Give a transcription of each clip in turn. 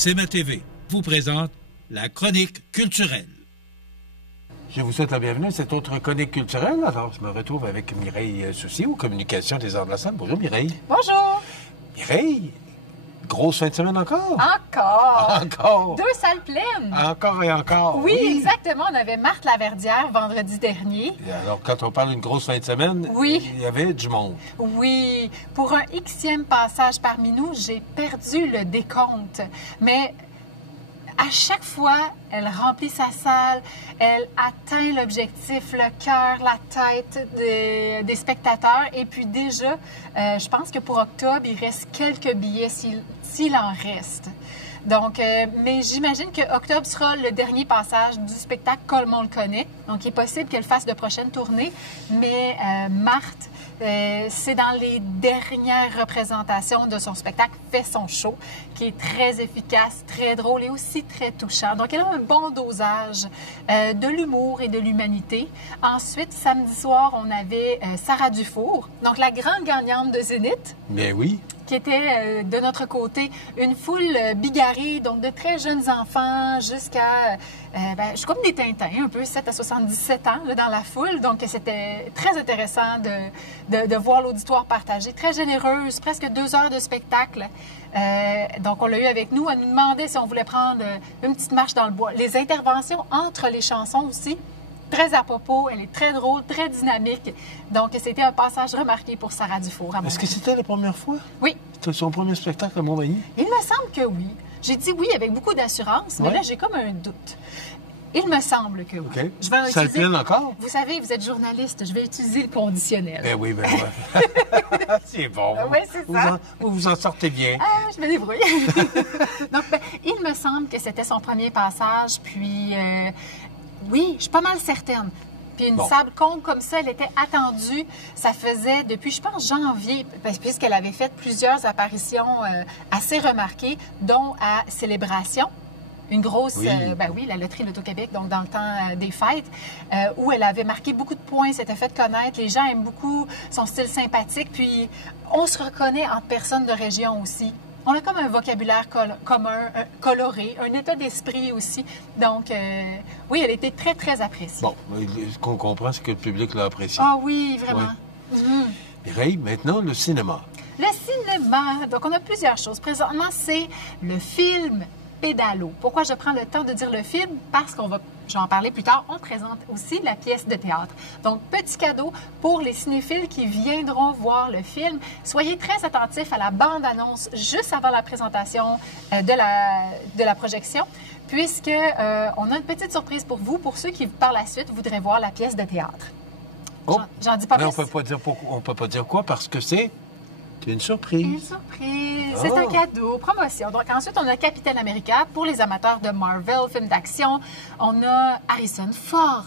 CMA-TV vous présente la chronique culturelle. Je vous souhaite la bienvenue à cette autre chronique culturelle. Alors, je me retrouve avec Mireille Soucy aux communications des arts de la scène. Bonjour Mireille. Bonjour. Mireille, grosse fin de semaine encore? Encore. Encore. 2 salles pleines. Encore et encore. Oui, exactement. On avait Marthe Laverdière vendredi dernier. Et alors, quand on parle d'une grosse fin de semaine, oui, il y avait du monde. Oui. Pour un Xème passage parmi nous, j'ai perdu le décompte. Mais à chaque fois, elle remplit sa salle, elle atteint l'objectif, le cœur, la tête des spectateurs. Et puis déjà, je pense que pour octobre, il reste quelques billets s'il en reste. Donc, mais j'imagine que octobre sera le dernier passage du spectacle comme on le connaît. Donc, il est possible qu'elle fasse de prochaines tournées. Mais Marthe, c'est dans les dernières représentations de son spectacle, fait son show, qui est très efficace, très drôle et aussi très touchant. Donc, elle a un bon dosage de l'humour et de l'humanité. Ensuite, samedi soir, on avait Sarah Dufour, donc la grande gagnante de Zénith. Bien oui. Qui était de notre côté une foule bigarrée, donc de très jeunes enfants jusqu'à, je suis comme des Tintins, un peu 7 à 77 ans là, dans la foule. Donc, c'était très intéressant de voir l'auditoire partagé. Très généreuse, presque 2 heures de spectacle. Donc, on l'a eu avec nous. Elle nous demandait si on voulait prendre une petite marche dans le bois. Les interventions entre les chansons aussi, très à propos, elle est très drôle, très dynamique. Donc, c'était un passage remarqué pour Sarah Dufour. Est-ce que c'était la première fois? Oui. C'était son premier spectacle à Montmagny? Il me semble que oui. J'ai dit oui avec beaucoup d'assurance, mais là, j'ai comme un doute. Il me semble que oui. OK. Je vais Ça le plaît encore? Vous savez, vous êtes journaliste, je vais utiliser le conditionnel. Ben oui, ben oui. C'est bon. Oui, c'est ça. Vous vous en sortez bien. Ah, je me débrouille. Donc, il me semble que c'était son premier passage, puis oui, je suis pas mal certaine. Puis une salle comble comme ça, elle était attendue. Ça faisait depuis, je pense, janvier, puisqu'elle avait fait plusieurs apparitions assez remarquées, dont à Célébration. Une grosse, la loterie Loto-Québec, donc dans le temps des fêtes, où elle avait marqué beaucoup de points, s'était fait connaître. Les gens aiment beaucoup son style sympathique. Puis, on se reconnaît entre personnes de région aussi. On a comme un vocabulaire commun, coloré, un état d'esprit aussi. Donc, oui, elle était très, très appréciée. Bon, ce qu'on comprend, c'est que le public l'a apprécié. Ah oui, vraiment. Oui. Mireille, maintenant, le cinéma. Le cinéma. Donc, on a plusieurs choses. Présentement, c'est le film Pédalo. Pourquoi je prends le temps de dire le film? Parce qu'on va, je vais en parler plus tard, on présente aussi la pièce de théâtre. Donc, petit cadeau pour les cinéphiles qui viendront voir le film. Soyez très attentifs à la bande-annonce juste avant la présentation de la projection, puisque on a une petite surprise pour vous, pour ceux qui, par la suite, voudraient voir la pièce de théâtre. Oh. J'en dis pas plus. On peut pas dire quoi parce que c'est une surprise. Une surprise. C'est un cadeau, promotion. Donc, ensuite, on a Capitaine America pour les amateurs de Marvel, film d'action. On a Harrison Ford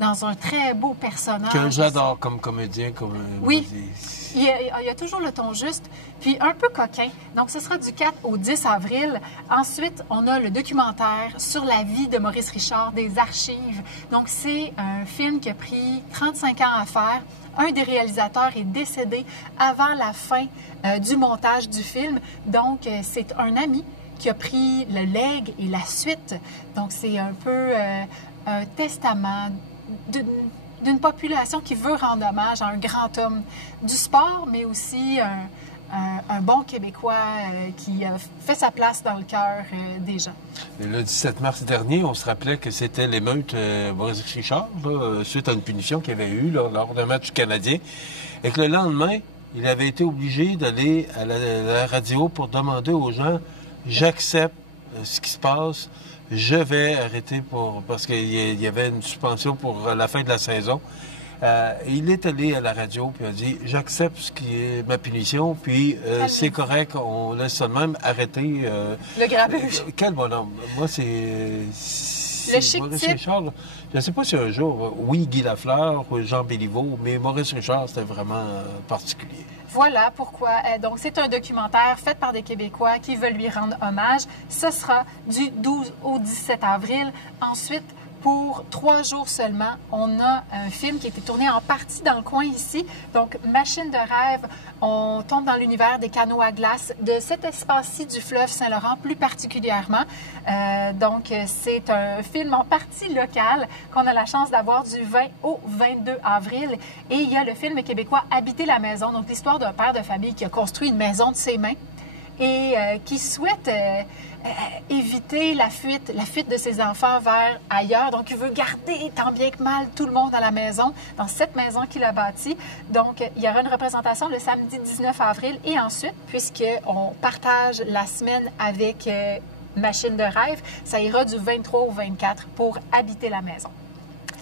dans un très beau personnage. Que j'adore comme comédien. Oui. Il y a toujours le ton juste, puis un peu coquin. Donc, ce sera du 4 au 10 avril. Ensuite, on a le documentaire sur la vie de Maurice Richard, des archives. Donc, c'est un film qui a pris 35 ans à faire. Un des réalisateurs est décédé avant la fin du montage du film. Donc, c'est un ami qui a pris le legs et la suite. Donc, c'est un peu un testament d'une population qui veut rendre hommage à un grand homme du sport, mais aussi un bon Québécois qui a fait sa place dans le cœur des gens. Le 17 mars dernier, on se rappelait que c'était l'émeute Maurice Richard, suite à une punition qu'il avait eue lors d'un match canadien, et que le lendemain, il avait été obligé d'aller à la radio pour demander aux gens « J'accepte ce qui se passe, je vais arrêter parce qu'il y avait une suspension pour la fin de la saison ». Il est allé à la radio puis a dit « J'accepte ce qui est ma punition, puis c'est correct, on laisse ça de même, arrêtez. Le grabuge. Quel bonhomme. Moi, c'est le chic Maurice type. Richard. Je ne sais pas si un jour, oui, Guy Lafleur ou Jean Béliveau, mais Maurice Richard, c'était vraiment particulier. Voilà pourquoi. Donc, c'est un documentaire fait par des Québécois qui veulent lui rendre hommage. Ce sera du 12 au 17 avril. Ensuite, Pour 3 jours seulement, on a un film qui a été tourné en partie dans le coin ici. Donc, Machine de rêve, on tombe dans l'univers des canots à glace, de cet espace-ci du fleuve Saint-Laurent plus particulièrement. Donc, c'est un film en partie local qu'on a la chance d'avoir du 20 au 22 avril. Et il y a le film québécois Habiter la maison, donc l'histoire d'un père de famille qui a construit une maison de ses mains et qui souhaite éviter la fuite de ses enfants vers ailleurs. Donc, il veut garder tant bien que mal tout le monde à la maison, dans cette maison qu'il a bâtie. Donc, il y aura une représentation le samedi 19 avril et ensuite, puisqu'on partage la semaine avec Machine de rêve, ça ira du 23 au 24 pour Habiter la maison.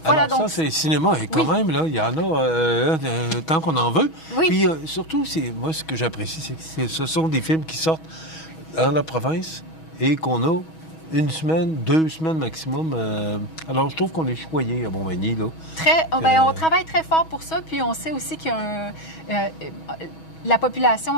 Voilà, alors, donc, ça, c'est cinéma. Et quand même, là, il y en a tant qu'on en veut. Oui. Puis, surtout, moi, ce que j'apprécie, c'est que ce sont des films qui sortent dans la province et qu'on a 1 semaine, 2 semaines maximum. Alors, je trouve qu'on est choyé à Montmagny, là. On travaille très fort pour ça, puis on sait aussi que la population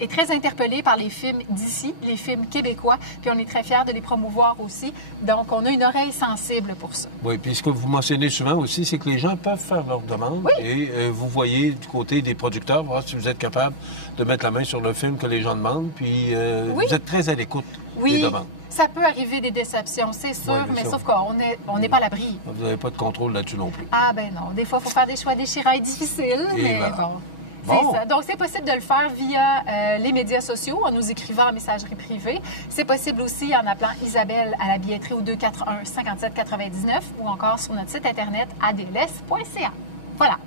est très interpellée par les films d'ici, les films québécois, puis on est très fiers de les promouvoir aussi. Donc, on a une oreille sensible pour ça. Oui, puis ce que vous mentionnez souvent aussi, c'est que les gens peuvent faire leurs demandes. Oui. Et vous voyez du côté des producteurs, voir si vous êtes capable de mettre la main sur le film que les gens demandent, puis oui. Vous êtes très à l'écoute des demandes. Ça peut arriver des déceptions, c'est sûr, mais sauf qu'on n'est pas à l'abri. Vous n'avez pas de contrôle là-dessus non plus. Ah ben non, des fois, il faut faire des choix déchirants et difficiles, mais bon. C'est ça. Donc, c'est possible de le faire via les médias sociaux, en nous écrivant en messagerie privée. C'est possible aussi en appelant Isabelle à la billetterie au 241-5799 ou encore sur notre site Internet adls.ca. Voilà.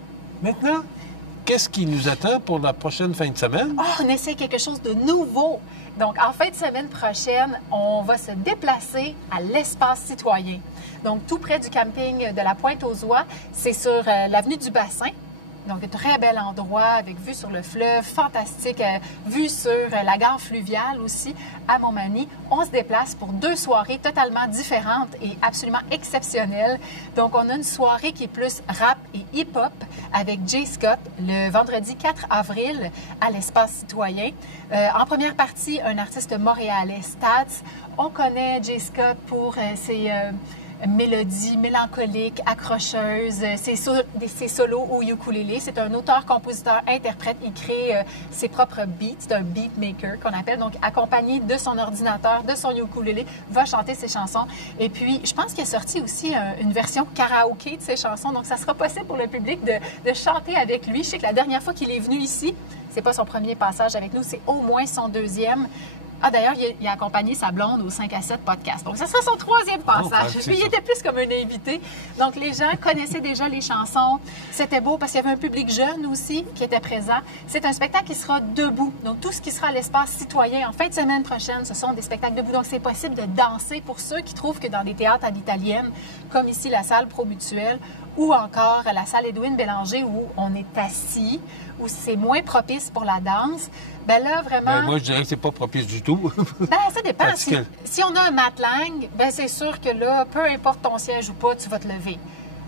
Maintenant, qu'est-ce qui nous attend pour la prochaine fin de semaine? Oh, on essaie quelque chose de nouveau. Donc, en fin de semaine prochaine, on va se déplacer à l'espace citoyen. Donc, tout près du camping de la Pointe-aux-Oies. C'est sur l'avenue du Bassin. Donc, un très bel endroit avec vue sur le fleuve, fantastique, vue sur la gare fluviale aussi à Montmagny. On se déplace pour 2 soirées totalement différentes et absolument exceptionnelles. Donc, on a une soirée qui est plus rap et hip-hop avec Jay Scott le vendredi 4 avril à l'Espace citoyen. En première partie, un artiste montréalais, Stats. On connaît Jay Scott pour ses mélodies mélancoliques, accrocheuses, ses solos au ukulélé. C'est un auteur, compositeur, interprète. Il crée ses propres beats. C'est un beatmaker qu'on appelle. Donc, accompagné de son ordinateur, de son ukulélé, va chanter ses chansons. Et puis, je pense qu'il a sorti aussi une version karaoké de ses chansons. Donc, ça sera possible pour le public de chanter avec lui. Je sais que la dernière fois qu'il est venu ici, c'est pas son premier passage avec nous, c'est au moins son 2e. Ah, d'ailleurs, il a accompagné sa blonde au 5 à 7 podcast. Donc, ça sera son 3e passage. Puis, il était plus comme un invité. Donc, les gens connaissaient déjà les chansons. C'était beau parce qu'il y avait un public jeune aussi qui était présent. C'est un spectacle qui sera debout. Donc, tout ce qui sera à l'espace citoyen en fin de semaine prochaine, ce sont des spectacles debout. Donc, c'est possible de danser pour ceux qui trouvent que dans des théâtres à l'italienne, comme ici la salle Promutuelle, ou encore la salle Edwin Bélanger où on est assis, où c'est moins propice pour la danse, bien là, vraiment... moi, je dirais que c'est pas propice du tout. Bien, ça dépend. Si on a un matelang, bien, c'est sûr que là, peu importe ton siège ou pas, tu vas te lever.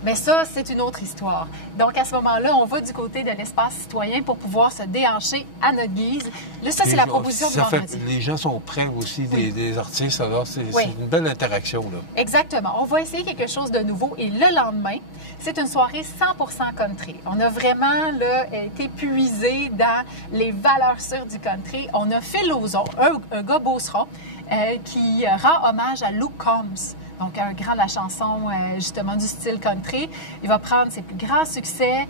Mais ça, c'est une autre histoire. Donc, à ce moment-là, on va du côté de l'espace citoyen pour pouvoir se déhancher à notre guise. Là, ça, c'est la proposition du vendredi. Les gens sont prêts aussi, des artistes. Alors, c'est une belle interaction, là. Exactement. On va essayer quelque chose de nouveau. Et le lendemain, c'est une soirée 100% country. On a vraiment été puisé dans les valeurs sûres du country. On a Phil Lauzon, un gars beauceron, qui rend hommage à Luke Combs. Donc, un grand de la chanson, justement, du style country. Il va prendre ses plus grands succès.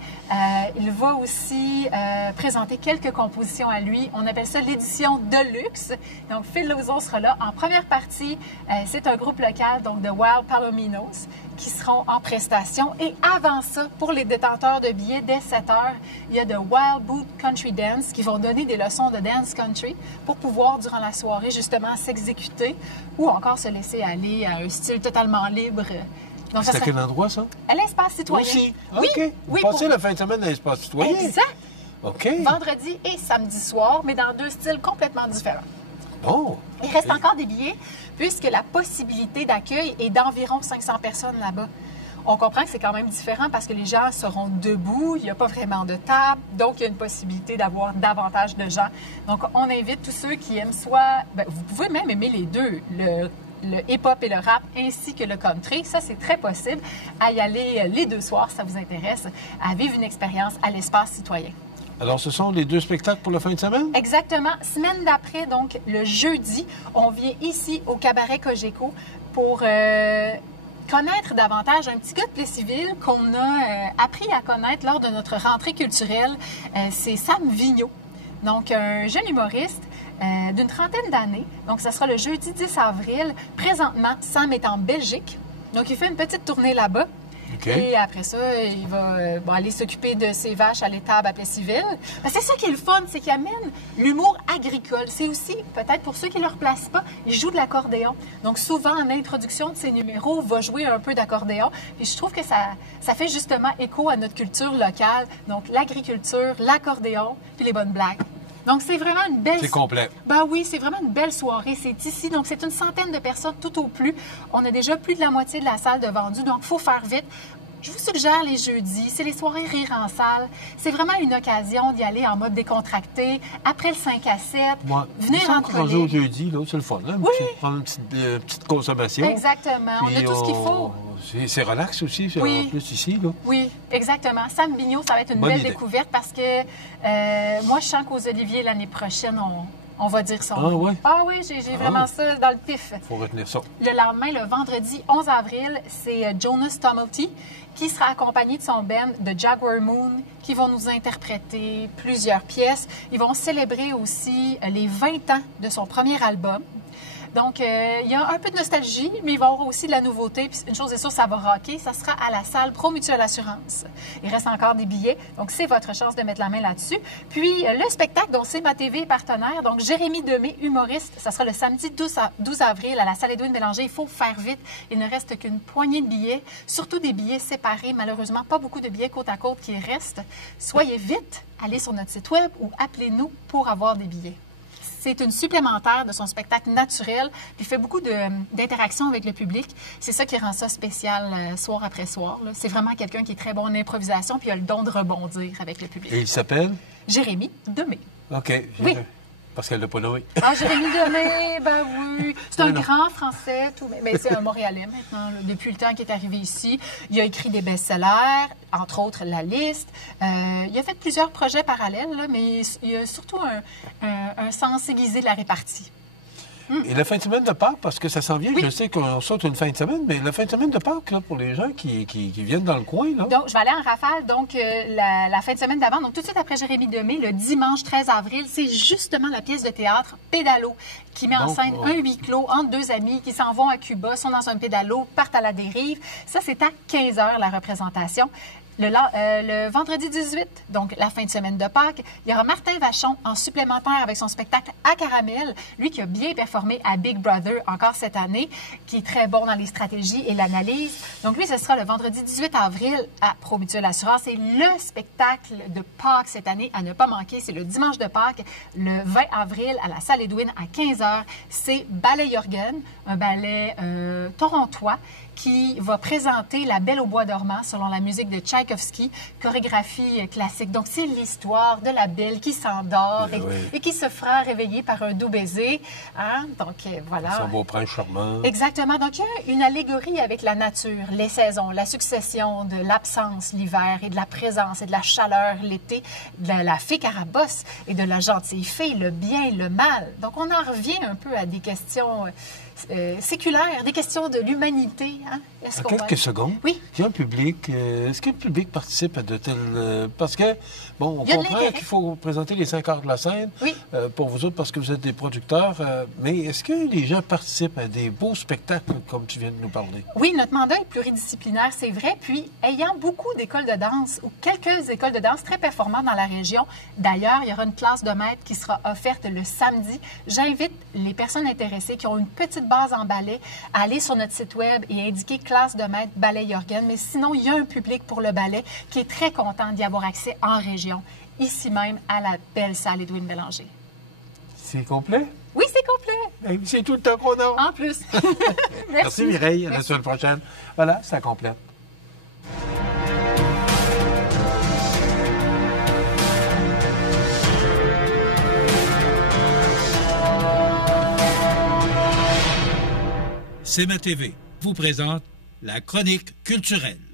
Il va aussi présenter quelques compositions à lui. On appelle ça l'édition Deluxe. Donc, Phil Lauzon sera là. En première partie, c'est un groupe local, donc de Wild Palominos, qui seront en prestation. Et avant ça, pour les détenteurs de billets, dès 7 heures, il y a de Wild Boot Country Dance qui vont donner des leçons de dance country pour pouvoir, durant la soirée, justement, s'exécuter ou encore se laisser aller à un style totalement libre. C'est à quel endroit, ça? À l'espace citoyen. Aussi? Oui. OK. Vous passez la fin de semaine à l'espace citoyen? Exact. OK. Vendredi et samedi soir, mais dans 2 styles complètement différents. Bon. Il reste encore des billets, puisque la possibilité d'accueil est d'environ 500 personnes là-bas. On comprend que c'est quand même différent parce que les gens seront debout, il n'y a pas vraiment de table, donc il y a une possibilité d'avoir davantage de gens. Donc, on invite tous ceux qui aiment soit... Bien, vous pouvez même aimer les deux, le le hip-hop et le rap, ainsi que le country. Ça, c'est très possible. À y aller les 2 soirs, ça vous intéresse, à vivre une expérience à l'espace citoyen. Alors, ce sont les 2 spectacles pour la fin de semaine? Exactement. Semaine d'après, donc le jeudi, on vient ici au Cabaret Cogeco pour connaître davantage un petit gars de Plessisville qu'on a appris à connaître lors de notre rentrée culturelle. C'est Sam Vigneault. Donc, un jeune humoriste d'une trentaine d'années. Donc, ça sera le jeudi 10 avril. Présentement, Sam est en Belgique. Donc, il fait une petite tournée là-bas. Okay. Et après ça, il va aller s'occuper de ses vaches à l'étable à Plessisville. Parce que c'est ça qui est le fun, c'est qu'il amène l'humour agricole. C'est aussi, peut-être pour ceux qui ne le replacent pas, il joue de l'accordéon. Donc souvent, en introduction de ses numéros, il va jouer un peu d'accordéon. Puis je trouve que ça fait justement écho à notre culture locale. Donc l'agriculture, l'accordéon, puis les bonnes blagues. Donc, c'est vraiment une belle... C'est complet. Ben oui, c'est vraiment une belle soirée. C'est ici. Donc, c'est une centaine de personnes tout au plus. On a déjà plus de la moitié de la salle de vendu. Donc, il faut faire vite. Je vous suggère les jeudis. C'est les soirées rire en salle. C'est vraiment une occasion d'y aller en mode décontracté. Après le 5 à 7, venir entre collègues. Au jeudi, là, c'est le fun. Là. Oui. Prendre une petite consommation. Exactement. Puis on a tout ce qu'il faut. C'est relax aussi, oui. En plus ici. Là. Oui, exactement. Sam Vigneault, ça va être une belle découverte parce que moi, je sens qu'aux Oliviers, l'année prochaine, on va dire son nom. Ouais? Ah oui, j'ai vraiment ça dans le pif. Il faut retenir ça. Le lendemain, le vendredi 11 avril, c'est Jonas Tumulty qui sera accompagné de son band de Jaguar Moon qui vont nous interpréter plusieurs pièces. Ils vont célébrer aussi les 20 ans de son premier album. Donc, il y a un peu de nostalgie, mais il va y avoir aussi de la nouveauté. Puis une chose est sûre, ça va rocker. Ça sera à la salle Pro Mutuelle Assurance. Il reste encore des billets. Donc, c'est votre chance de mettre la main là-dessus. Puis, le spectacle dont c'est ma TV est partenaire. Donc, Jérémy Demé, humoriste. Ça sera le samedi 12 avril à la salle Édouine Bélanger. Il faut faire vite. Il ne reste qu'une poignée de billets, surtout des billets séparés. Malheureusement, pas beaucoup de billets côte à côte qui restent. Soyez vite, allez sur notre site web ou appelez-nous pour avoir des billets. C'est une supplémentaire de son spectacle naturel. Puis il fait beaucoup d'interactions avec le public. C'est ça qui rend ça spécial soir après soir. Là. C'est vraiment quelqu'un qui est très bon en improvisation puis il a le don de rebondir avec le public. Et il s'appelle? Jérémy Demé. OK. Oui. Parce qu'elle l'a pas nommé. Ah, Jérémy Demé, ben oui. C'est un grand Français, tout. Mais c'est un Montréalais maintenant, là, depuis le temps qu'il est arrivé ici. Il a écrit des best-sellers, entre autres La Liste. Il a fait plusieurs projets parallèles, là, mais il a surtout un sens aiguisé de la répartie. Et la fin de semaine de Pâques, parce que ça s'en vient, oui. Je sais qu'on saute une fin de semaine, mais la fin de semaine de Pâques, là, pour les gens qui viennent dans le coin, là. Donc, je vais aller en rafale. Donc, la fin de semaine d'avant, donc tout de suite après Jérémy Demé, le dimanche 13 avril, c'est justement la pièce de théâtre Pédalo, qui met en scène un huis clos entre 2 amis qui s'en vont à Cuba, sont dans un pédalo, partent à la dérive. Ça, c'est à 15 h la représentation. Le vendredi 18, donc la fin de semaine de Pâques, il y aura Martin Vachon en supplémentaire avec son spectacle à Caramel, lui qui a bien performé à Big Brother encore cette année, qui est très bon dans les stratégies et l'analyse. Donc lui, ce sera le vendredi 18 avril à Pro Mutuelle Assurance. C'est le spectacle de Pâques cette année à ne pas manquer. C'est le dimanche de Pâques, le 20 avril à la salle Édouine à 15 h. C'est Ballet Jorgen, un ballet torontois qui va présenter La Belle au bois dormant selon la musique de Tchaïkovski, chorégraphie classique. Donc, c'est l'histoire de la belle qui s'endort et qui se fera réveiller par un doux baiser. Hein? Donc, voilà. Son beau prince charmant. Exactement. Donc, il y a une allégorie avec la nature, les saisons, la succession de l'absence l'hiver et de la présence et de la chaleur l'été, de la fée Carabosse et de la gentille fée, le bien et le mal. Donc, on en revient un peu à des questions séculaires, des questions de l'humanité. Hein? Quelques secondes. Oui. Il y a un public. Est-ce que le public participe à de telles... parce que, bon, on comprend qu'il faut présenter les 5 heures de la scène pour vous autres parce que vous êtes des producteurs, mais est-ce que les gens participent à des beaux spectacles comme tu viens de nous parler? Oui, notre mandat est pluridisciplinaire, c'est vrai. Puis, ayant beaucoup d'écoles de danse ou quelques écoles de danse très performantes dans la région, d'ailleurs, il y aura une classe de maître qui sera offerte le samedi. J'invite les personnes intéressées qui ont une petite base en ballet à aller sur notre site web et indiquer classe de maître Ballet Jorgen. Mais sinon, il y a un public pour le ballet qui est très content d'y avoir accès en région, ici même à la belle salle Édouine Bélanger. C'est complet? Oui, c'est complet. C'est tout le temps qu'on a. En plus. Merci Mireille. À la semaine prochaine. Voilà, ça complète. CMA TV vous présente la chronique culturelle.